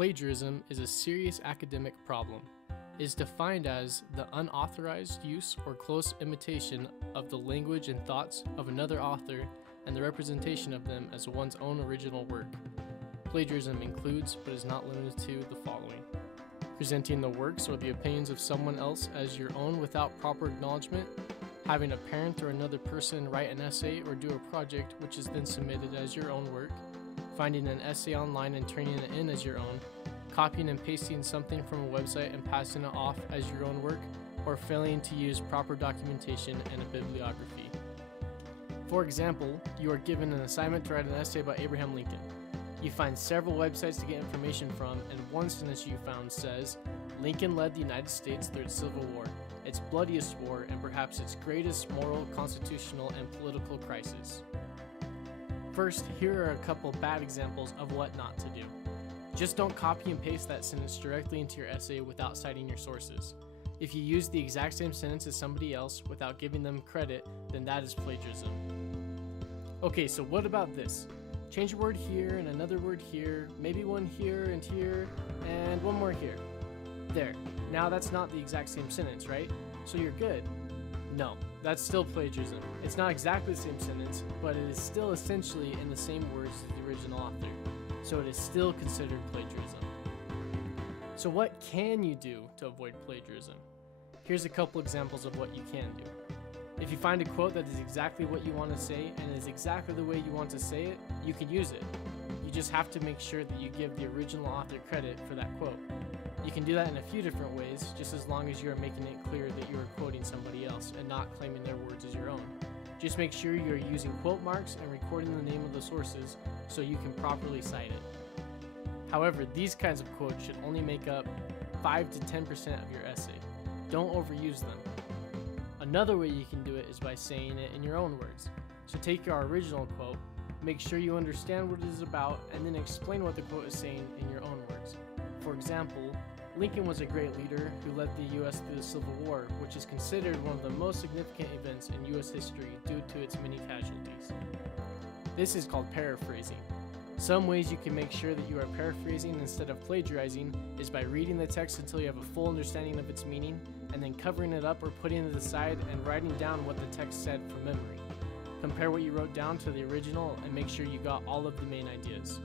Plagiarism is a serious academic problem. It is defined as the unauthorized use or close imitation of the language and thoughts of another author and the representation of them as one's own original work. Plagiarism includes, but is not limited to, the following: presenting the works or the opinions of someone else as your own without proper acknowledgement, having a parent or another person write an essay or do a project which is then submitted as your own work, finding an essay online and turning it in as your own, copying and pasting something from a website and passing it off as your own work, or failing to use proper documentation and a bibliography. For example, you are given an assignment to write an essay about Abraham Lincoln. You find several websites to get information from, and one sentence you found says, "Lincoln led the United States through its Civil War, its bloodiest war and perhaps its greatest moral, constitutional, and political crisis." First, here are a couple bad examples of what not to do. Just don't copy and paste that sentence directly into your essay without citing your sources. If you use the exact same sentence as somebody else without giving them credit, then that is plagiarism. Okay, so what about this? Change a word here and another word here, maybe one here, and one more here. There. Now that's not the exact same sentence, right? So you're good. No, that's still plagiarism. It's not exactly the same sentence, but it is still essentially in the same words as the original author. So it is still considered plagiarism. So what can you do to avoid plagiarism? Here's a couple examples of what you can do. If you find a quote that is exactly what you want to say and is exactly the way you want to say it, you can use it. You just have to make sure that you give the original author credit for that quote. You can do that in a few different ways, just as long as you are making it clear that you are quoting somebody else and not claiming their words as your own. Just make sure you are using quote marks and recording the name of the sources so you can properly cite it. However, these kinds of quotes should only make up 5 to 10% of your essay. Don't overuse them. Another way you can do it is by saying it in your own words. So take your original quote, make sure you understand what it is about, and then explain what the quote is saying in your own words. For example, Lincoln was a great leader who led the U.S. through the Civil War, which is considered one of the most significant events in U.S. history due to its many casualties. This is called paraphrasing. Some ways you can make sure that you are paraphrasing instead of plagiarizing is by reading the text until you have a full understanding of its meaning, and then covering it up or putting it aside and writing down what the text said from memory. Compare what you wrote down to the original and make sure you got all of the main ideas.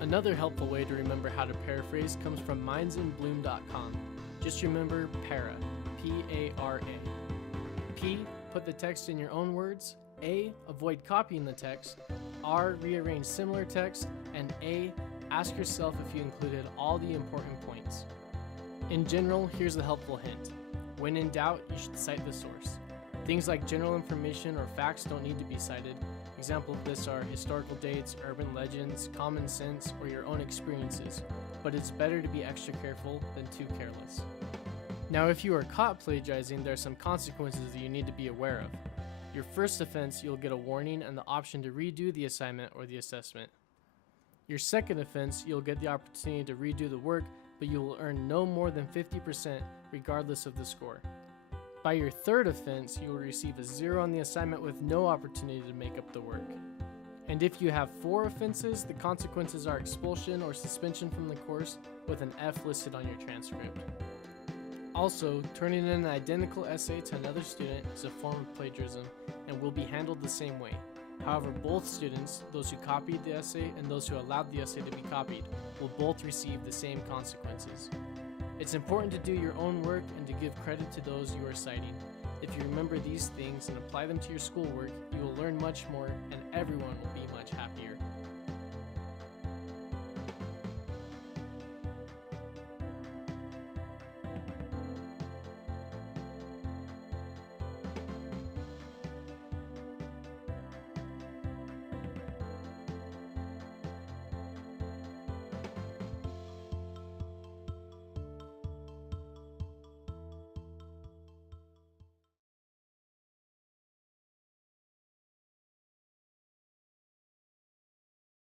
Another helpful way to remember how to paraphrase comes from mindsandbloom.com. Just remember para, P-A-R-A. P, put the text in your own words. A, avoid copying the text. R, rearrange similar text. And A, ask yourself if you included all the important points. In general, here's a helpful hint. When in doubt, you should cite the source. Things like general information or facts don't need to be cited. Examples of this are historical dates, urban legends, common sense, or your own experiences, but it's better to be extra careful than too careless. Now, if you are caught plagiarizing, there are some consequences that you need to be aware of. Your first offense, you'll get a warning and the option to redo the assignment or the assessment. Your second offense, you'll get the opportunity to redo the work, but you will earn no more than 50% regardless of the score. By your third offense, you will receive a 0 on the assignment with no opportunity to make up the work. And if you have 4 offenses, the consequences are expulsion or suspension from the course with an F listed on your transcript. Also, turning in an identical essay to another student is a form of plagiarism and will be handled the same way. However, both students, those who copied the essay and those who allowed the essay to be copied, will both receive the same consequences. It's important to do your own work and to give credit to those you are citing. If you remember these things and apply them to your schoolwork, you will learn much more and everyone will be much happier.